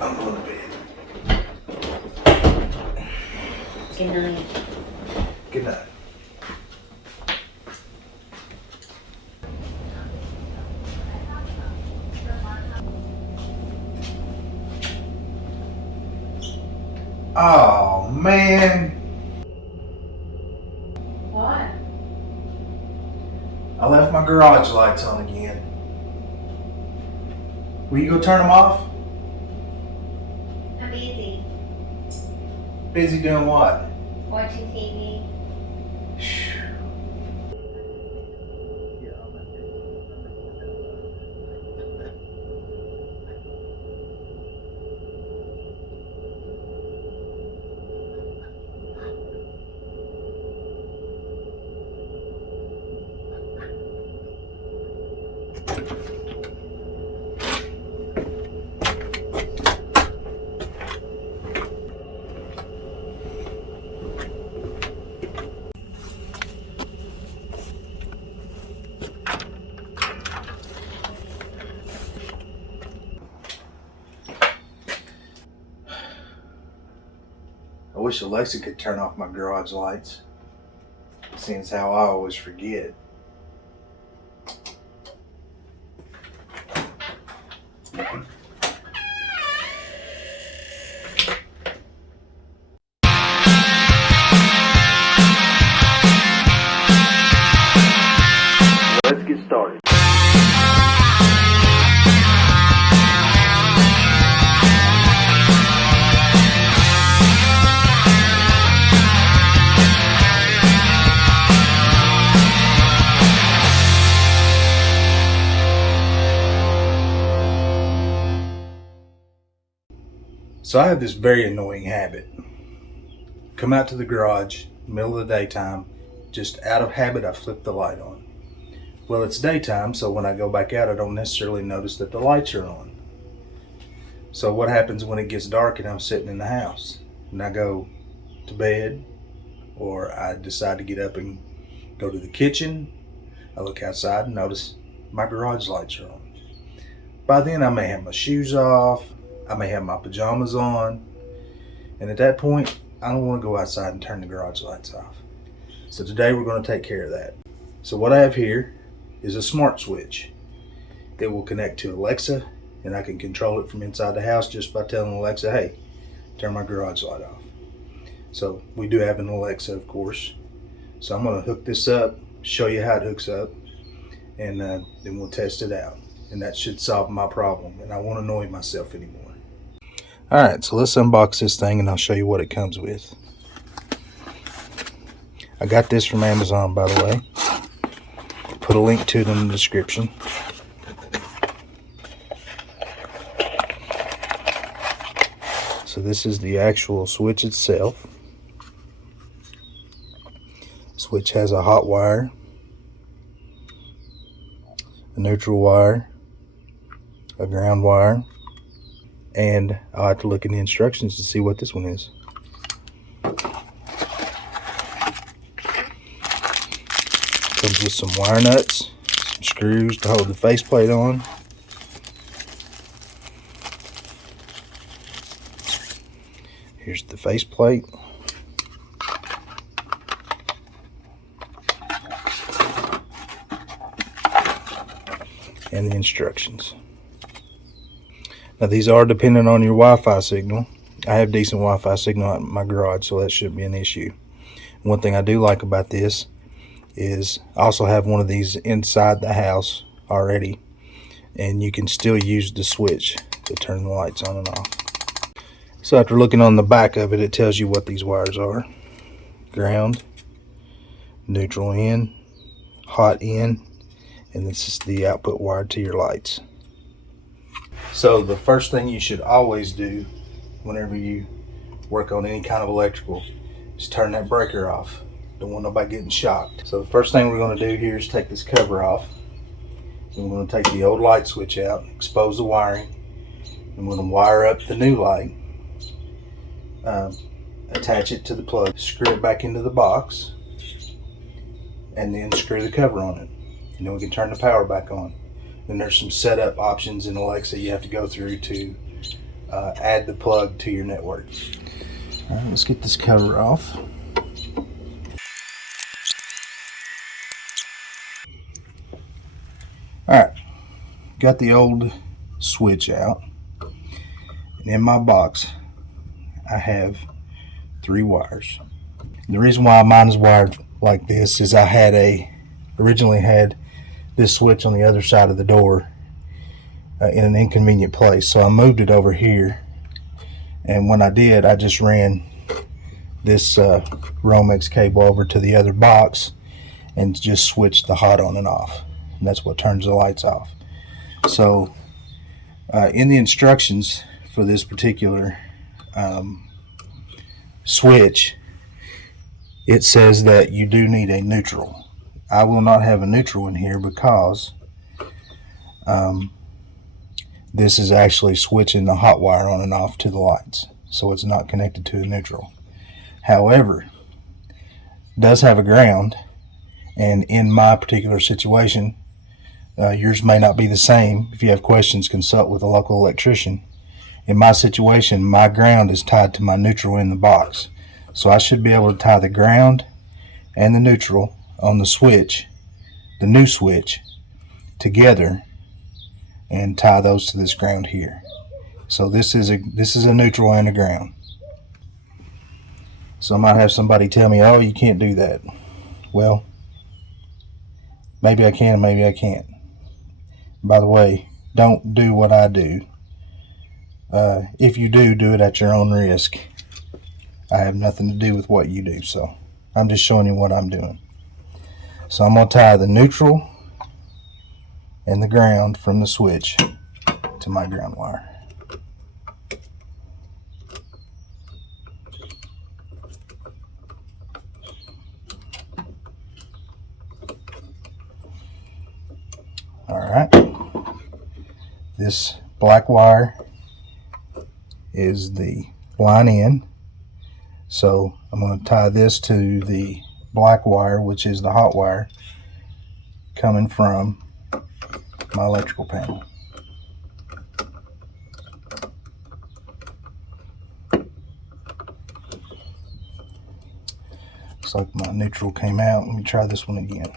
I'm going to bed. Good night. Good night. Oh man, What? I left my garage lights on again. Will you go turn them off? I'm busy. Busy doing what? Watching TV. I wish Alexa could turn off my garage lights, seeing as how I always forget. Let's get started. So I have this very annoying habit. Come out to the garage, middle of the daytime, just out of habit I flip the light on. Well, it's daytime, so when I go back out I don't necessarily notice that the lights are on. So what happens when it gets dark and I'm sitting in the house and I go to bed, or I decide to get up and go to the kitchen, I look outside and notice my garage lights are on. By then I may have my shoes off, I may have my pajamas on, and at that point I don't want to go outside and turn the garage lights off. So today we're going to take care of that. So what I have here is a smart switch. It will connect to Alexa, and I can control it from inside the house just by telling Alexa, hey, turn my garage light off. So we do have an Alexa, of course. So I'm going to hook this up, show you how it hooks up, and then we'll test it out. And that should solve my problem, and I won't annoy myself anymore. Alright, so let's unbox this thing and I'll show you what it comes with. I got this from Amazon, by the way. Put a link to it in the description. So this is the actual switch itself. Switch has a hot wire, a neutral wire, a ground wire, and I'll have to look in the instructions to see what this one is. Comes with some wire nuts, some screws to hold the faceplate on. Here's the faceplate. And the instructions. Now these are dependent on your Wi-Fi signal. I have decent Wi-Fi signal at my garage, so that shouldn't be an issue. One thing I do like about this is I also have one of these inside the house already, and you can still use the switch to turn the lights on and off. So after looking on the back of it, it tells you what these wires are. Ground, neutral in, hot in, and this is the output wire to your lights. So the first thing you should always do whenever you work on any kind of electrical is turn that breaker off. Don't want nobody getting shocked. So the first thing we're going to do here is take this cover off. And we're going to take the old light switch out, expose the wiring, and we're going to wire up the new light, attach it to the plug, screw it back into the box, and then screw the cover on it. And then we can turn the power back on. Then there's some setup options in Alexa you have to go through to add the plug to your network. All right, let's get this cover off. All right, got the old switch out. And in my box, I have 3 wires. The reason why mine is wired like this is I originally had this switch on the other side of the door in an inconvenient place. So I moved it over here. And when I did, I just ran this Romex cable over to the other box and just switched the hot on and off. And that's what turns the lights off. So in the instructions for this particular switch, it says that you do need a neutral. I will not have a neutral in here because this is actually switching the hot wire on and off to the lights, so it's not connected to a neutral. However, it does have a ground, and in my particular situation, yours may not be the same. If you have questions, consult with a local electrician. In my situation, my ground is tied to my neutral in the box, so I should be able to tie the ground and the neutral on the switch, the new switch, together and tie those to this ground here. So this is a neutral and a ground. So I might have somebody tell me, oh, you can't do that. Well, maybe I can, maybe I can't. By the way, don't do what I do. If you do it at your own risk. I have nothing to do with what you do, so I'm just showing you what I'm doing. So I'm going to tie the neutral and the ground from the switch to my ground wire. Alright, this black wire is the line in, so I'm going to tie this to the black wire, which is the hot wire coming from my electrical panel. Looks like my neutral came out. Let me try this one again.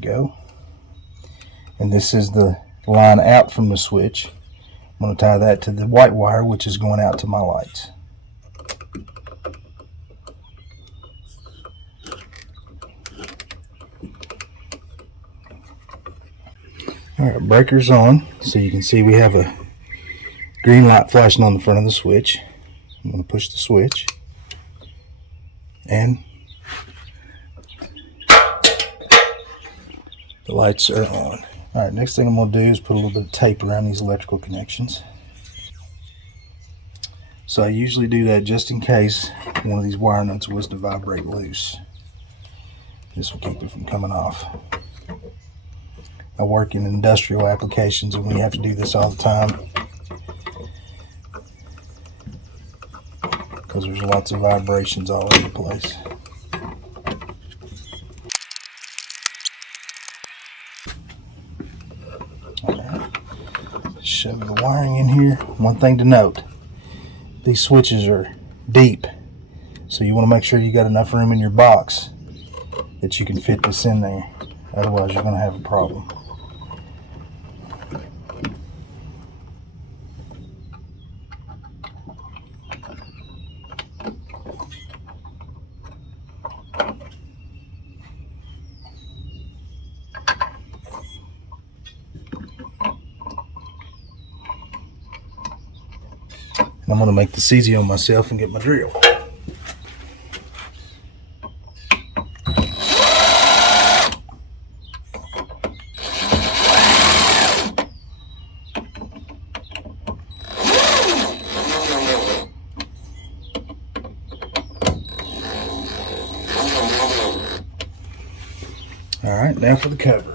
Go. And this is the line out from the switch. I'm going to tie that to the white wire, which is going out to my lights. Alright, breaker's on. So you can see we have a green light flashing on the front of the switch. I'm going to push the switch. And the lights are on. Alright, next thing I'm going to do is put a little bit of tape around these electrical connections. So I usually do that just in case one of these wire nuts was to vibrate loose. This will keep it from coming off. I work in industrial applications and we have to do this all the time because there's lots of vibrations all over the place. Shove the wiring in here. One thing to note, these switches are deep, so you want to make sure you got enough room in your box that you can fit this in there. Otherwise you're going to have a problem. And I'm going to make this easy on myself and get my drill. Alright, now for the cover.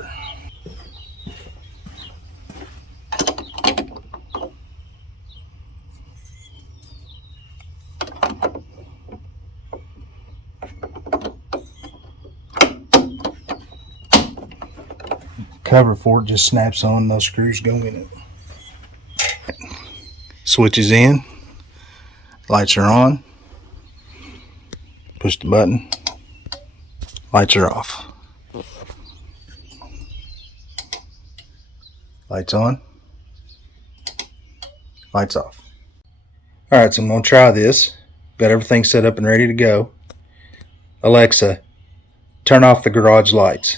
cover for it just snaps on, those screws go in it. Switch is in, lights are on, push the button, lights are off. Lights on, lights off. Alright, so I'm going to try this. Got everything set up and ready to go. Alexa, turn off the garage lights.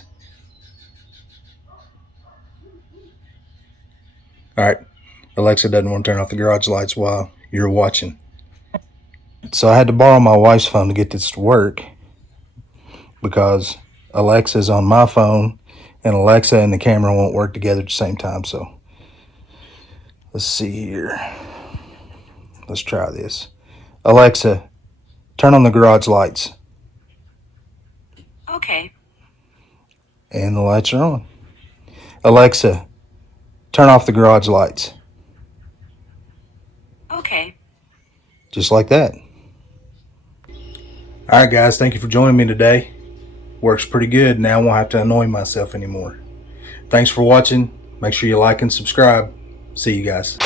Alright, Alexa doesn't want to turn off the garage lights while you're watching. So I had to borrow my wife's phone to get this to work because Alexa's on my phone and Alexa and the camera won't work together at the same time. So let's see here. Let's try this. Alexa, turn on the garage lights. Okay. And the lights are on. Alexa, turn off the garage lights. Okay. Just like that. Alright guys, thank you for joining me today. Works pretty good. Now I won't have to annoy myself anymore. Thanks for watching. Make sure you like and subscribe. See you guys.